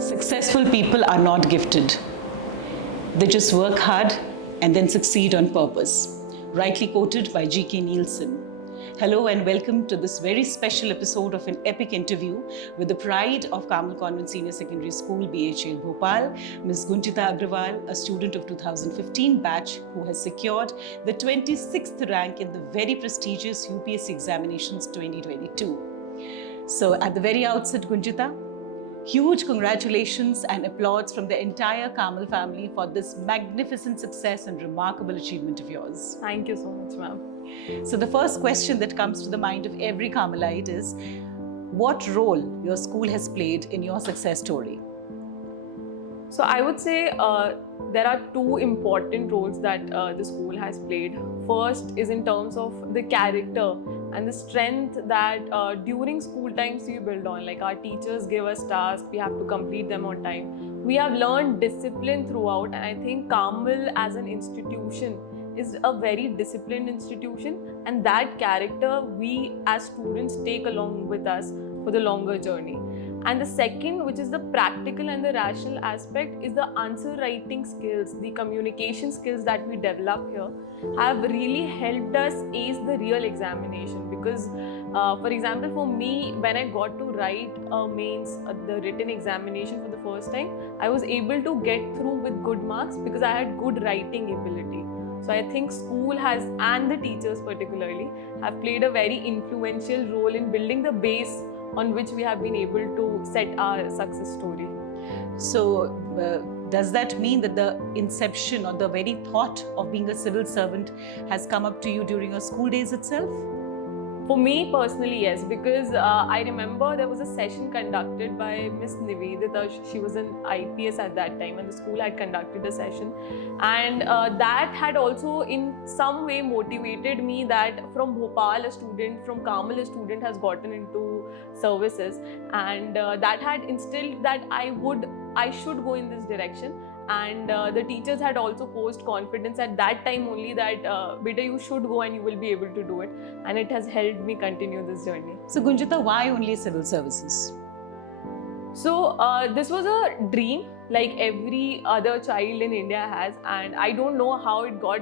Successful people are not gifted. They just work hard and then succeed on purpose. Rightly quoted by G.K. Nielsen. Hello and welcome to this very special episode of an epic interview with the pride of Carmel Convent Senior Secondary School, BHL Bhopal, Ms. Gunjita Agrawal, a student of 2015 batch who has secured the 26th rank in the very prestigious UPSC Examinations 2022. So at the very outset, Gunjita, huge congratulations and applause from the entire Carmel family for this magnificent success and remarkable achievement of yours. Thank you so much, ma'am. So the first question that comes to the mind of every Carmelite is, what role your school has played in your success story? So I would say there are two important roles that the school has played. First is in terms of the character and the strength that during school times we build on. Like our teachers give us tasks, we have to complete them on time. We have learned discipline throughout, and I think Carmel as an institution is a very disciplined institution, and that character we as students take along with us for the longer journey. And the second, which is the practical and the rational aspect, is the answer writing skills, the communication skills that we develop here have really helped us ace the real examination. Because for example, for me, when I got to write mains, the written examination for the first time, I was able to get through with good marks because I had good writing ability. So I think school has, and the teachers particularly, have played a very influential role in building the base on which we have been able to set our success story. So does that mean that the inception or the very thought of being a civil servant has come up to you during your school days itself? For me personally, yes, because I remember there was a session conducted by Miss Nivedita. She was an IPS at that time, and the school had conducted a session, and that had also in some way motivated me that from Bhopal a student, from Carmel a student has gotten into services, and that had instilled that I should go in this direction. And the teachers had also posed confidence at that time only that beta, you should go and you will be able to do it, and it has helped me continue this journey. So Gunjita, why only civil services? So this was a dream like every other child in India has, and I don't know how it got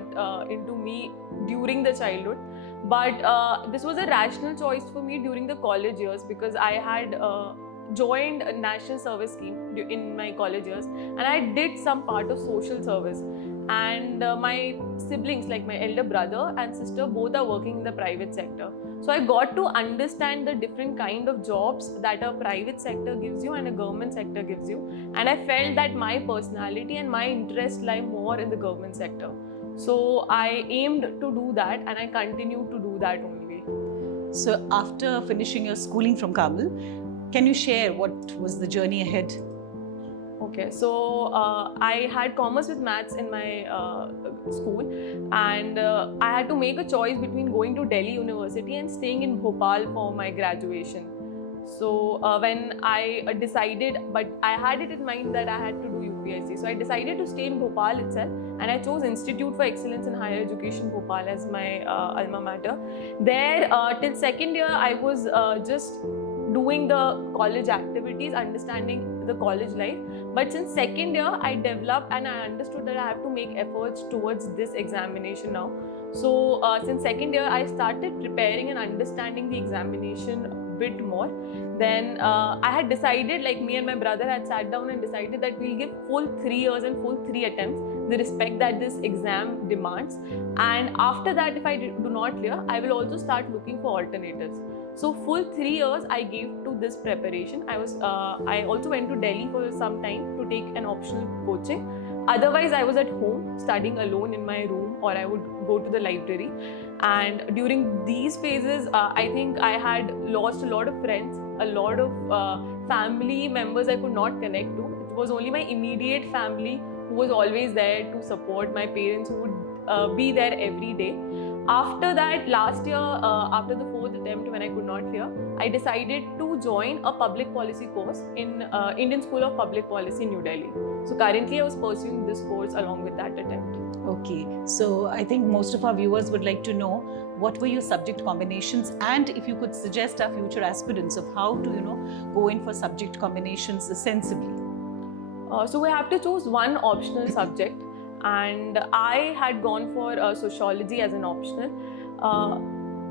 into me during the childhood, but this was a rational choice for me during the college years, because I had joined a national service scheme in my college years, and I did some part of social service, and my siblings, like my elder brother and sister, both are working in the private sector. So I got to understand the different kind of jobs that a private sector gives you and a government sector gives you, and I felt that my personality and my interest lie more in the government sector. So I aimed to do that, and I continue to do that only. So after finishing your schooling from Carmel, can you share what was the journey ahead? Okay, so I had commerce with maths in my school, and I had to make a choice between going to Delhi University and staying in Bhopal for my graduation. So when I decided, but I had it in mind that I had to do UPSC, so I decided to stay in Bhopal itself, and I chose Institute for Excellence in Higher Education Bhopal as my alma mater. There till second year I was just doing the college activities, understanding the college life. But since second year, I developed and I understood that I have to make efforts towards this examination now. So since second year, I started preparing and understanding the examination a bit more. Then I had decided, like me and my brother had sat down and decided that we'll give full 3 years and full 3 attempts, the respect that this exam demands. And after that, if I do not clear, I will also start looking for alternatives. So full 3 years I gave to this preparation. I also went to Delhi for some time to take an optional coaching. Otherwise, I was at home studying alone in my room, or I would go to the library. And during these phases, I think I had lost a lot of friends, a lot of family members I could not connect to. It was only my immediate family who was always there to support, my parents who would be there every day. After that, last year, after the 4th attempt when I could not clear, I decided to join a public policy course in Indian School of Public Policy in New Delhi. So currently I was pursuing this course along with that attempt. Okay, so I think most of our viewers would like to know what were your subject combinations, and if you could suggest our future aspirants of how to, go in for subject combinations sensibly. So we have to choose one optional subject, and I had gone for sociology as an optional.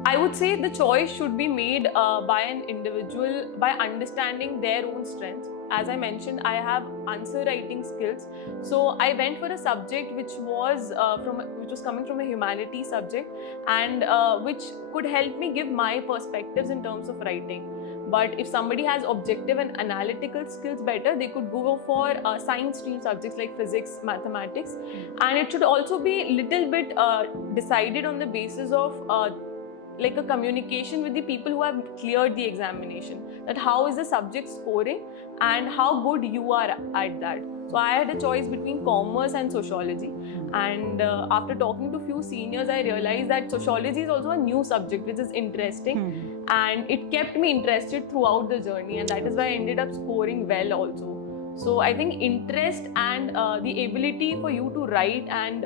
I would say the choice should be made by an individual by understanding their own strengths. As I mentioned, I have answer writing skills, so I went for a subject which was coming from a humanities subject, and which could help me give my perspectives in terms of writing. But if somebody has objective and analytical skills better, they could go for science stream subjects like physics, mathematics, and it should also be little bit decided on the basis of like a communication with the people who have cleared the examination, that how is the subject scoring and how good you are at that. So I had a choice between commerce and sociology, and after talking to few seniors, I realized that sociology is also a new subject which is interesting, and it kept me interested throughout the journey, and that is why I ended up scoring well also. So I think interest and the ability for you to write and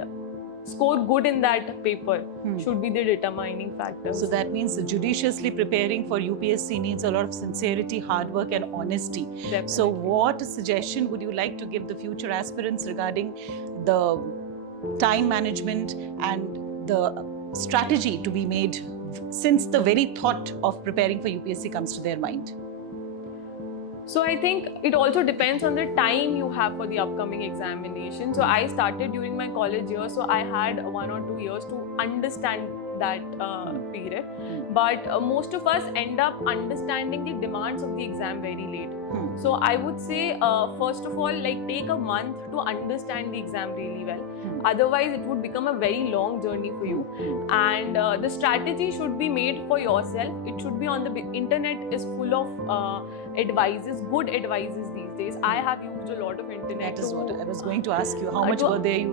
score good in that paper should be the determining factor. So that means judiciously preparing for UPSC needs a lot of sincerity, hard work and honesty. Definitely. So what suggestion would you like to give the future aspirants regarding the time management and the strategy to be made since the very thought of preparing for UPSC comes to their mind? So I think it also depends on the time you have for the upcoming examination. So I started during my college year, so I had 1 or 2 years to understand that period. But most of us end up understanding the demands of the exam very late. So I would say, first of all, like take a month to understand the exam really well. Otherwise, it would become a very long journey for you. And the strategy should be made for yourself. It should be on the internet is full of advices, good advices these days. I have used a lot of internet. That is what I was going to ask you. How much were there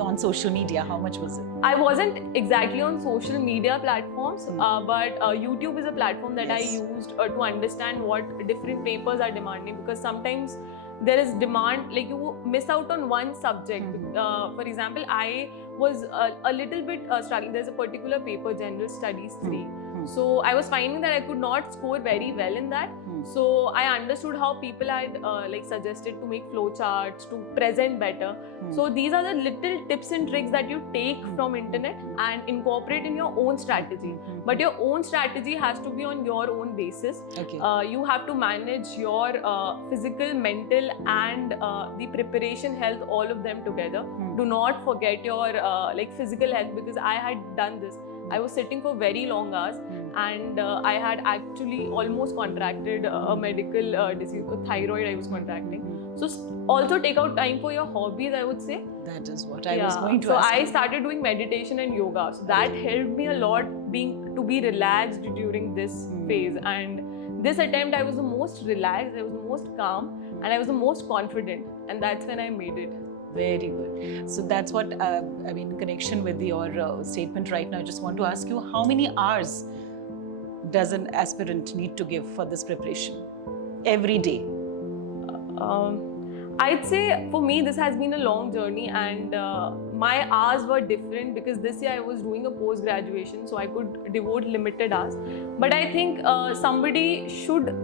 on social media? How much was it? I wasn't exactly on social media platforms, but YouTube is a platform that I used to understand what different papers are demanding, because sometimes there is demand, like you miss out on one subject. For example, I was a little bit struggling. There's a particular paper, General Studies 3. So I was finding that I could not score very well in that. So I understood how people had like suggested to make flowcharts, to present better. So these are the little tips and tricks that you take from internet and incorporate in your own strategy. But your own strategy has to be on your own basis. Okay. You have to manage your physical, mental and the preparation health, all of them together. Do not forget your like physical health, because I had done this. I was sitting for very long hours, and I had actually almost contracted a medical disease, thyroid I was contracting. So also take out time for your hobbies, I would say. That is what I was going to ask. So I started doing meditation and yoga. So that helped me a lot to be relaxed during this phase. And this attempt, I was the most relaxed, I was the most calm, and I was the most confident. And that's when I made it. Very good. So that's what, I mean, in connection with your statement right now, I just want to ask you, how many hours does an aspirant need to give for this preparation every day? I'd say for me, this has been a long journey, and my hours were different because this year I was doing a post-graduation, so I could devote limited hours. But I think somebody should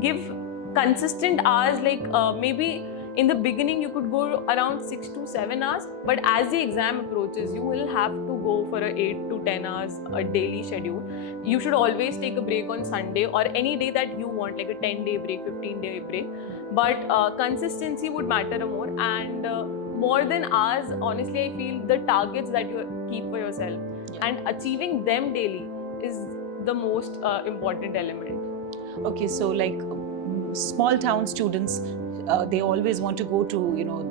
give consistent hours, like maybe in the beginning, you could go around 6 to 7 hours, but as the exam approaches, you will have to go for a 8 to 10 hours a daily schedule. You should always take a break on Sunday or any day that you want, like a 10-day break, 15-day break. But consistency would matter more, and more than hours, honestly, I feel the targets that you keep for yourself and achieving them daily is the most important element. Okay, so like small town students, they always want to go to, you know,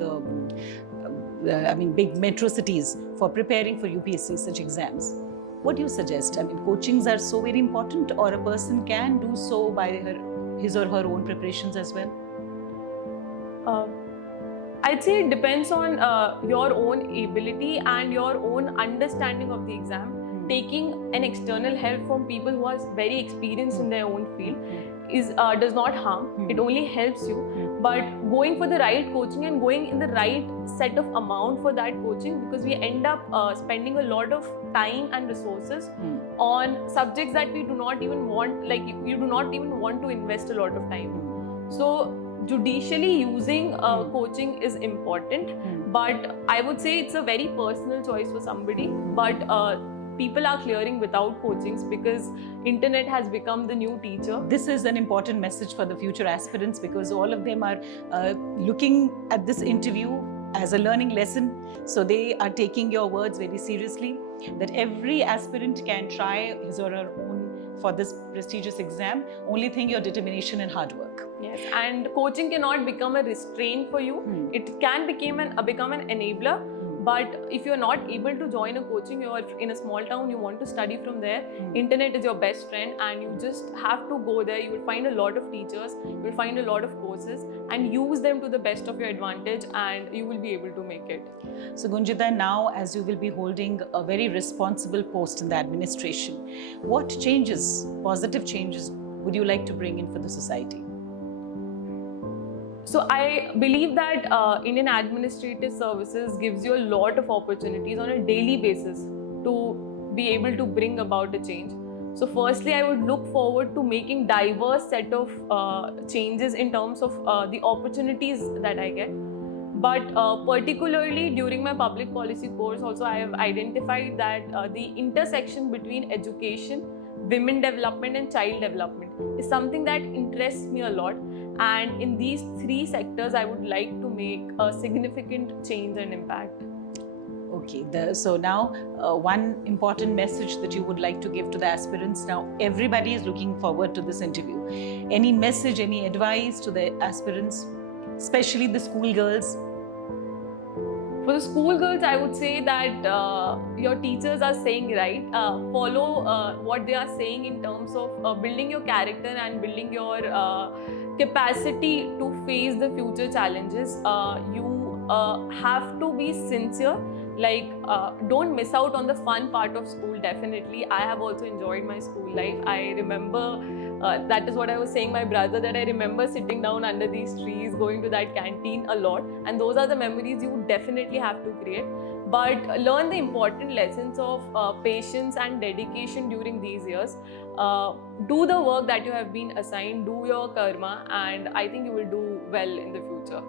the big metro cities for preparing for UPSC such exams. What do you suggest? I mean, coachings are so very important, or a person can do so by his or her own preparations as well? I'd say it depends on your own ability and your own understanding of the exam. Taking an external help from people who are very experienced in their own field does not harm. It only helps you. But going for the right coaching and going in the right set of amount for that coaching, because we end up spending a lot of time and resources on subjects that we do not even want, like you do not even want to invest a lot of time. So judicially using coaching is important, but I would say it's a very personal choice for somebody. But people are clearing without coachings because internet has become the new teacher. This is an important message for the future aspirants because all of them are looking at this interview as a learning lesson. So they are taking your words very seriously, that every aspirant can try his or her own for this prestigious exam. Only thing, your determination and hard work. Yes, and coaching cannot become a restraint for you. It can become an enabler. But if you're not able to join a coaching, you're in a small town, you want to study from there, internet is your best friend, and you just have to go there. You will find a lot of teachers, you will find a lot of courses, and use them to the best of your advantage, and you will be able to make it. So Gunjita, now as you will be holding a very responsible post in the administration, what changes, positive changes, would you like to bring in for the society? So I believe that Indian Administrative Services gives you a lot of opportunities on a daily basis to be able to bring about a change. So firstly, I would look forward to making diverse set of changes in terms of the opportunities that I get. But particularly during my public policy course also, I have identified that the intersection between education, women development and child development is something that interests me a lot. And in these three sectors, I would like to make a significant change and impact. Okay, so now one important message that you would like to give to the aspirants. Now everybody is looking forward to this interview. Any message, any advice to the aspirants, especially the schoolgirls? For the schoolgirls, I would say that your teachers are saying right. Follow what they are saying in terms of building your character and building your capacity to face the future challenges. You have to be sincere. Like, don't miss out on the fun part of school. Definitely, I have also enjoyed my school life. I remember, that is what I was saying my brother, that I remember sitting down under these trees, going to that canteen a lot, and those are the memories you definitely have to create. But learn the important lessons of patience and dedication during these years. Do the work that you have been assigned, do your karma, and I think you will do well in the future.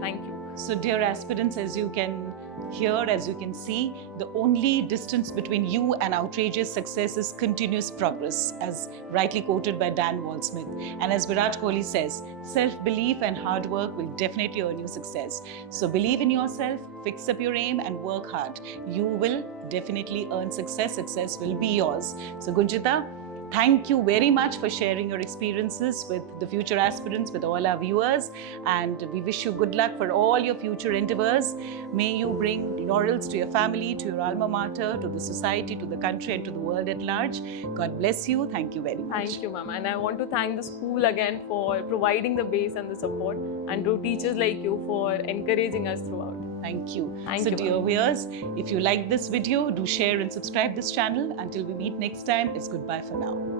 Thank you. So dear aspirants, as you can hear, as you can see, the only distance between you and outrageous success is continuous progress, as rightly quoted by Dan Waldsmith. And as Virat Kohli says, self-belief and hard work will definitely earn you success. So believe in yourself, fix up your aim and work hard. You will definitely earn success. Success will be yours. So Gunjita, thank you very much for sharing your experiences with the future aspirants, with all our viewers, and we wish you good luck for all your future endeavors. May you bring laurels to your family, to your alma mater, to the society, to the country and to the world at large. God bless you. Thank you very much. Thank you, Mama. And I want to thank the school again for providing the base and the support, and to teachers like you for encouraging us throughout. Thank you. Thank so you, dear viewers, if you like this video, do share and subscribe this channel. Until we meet next time, it's goodbye for now.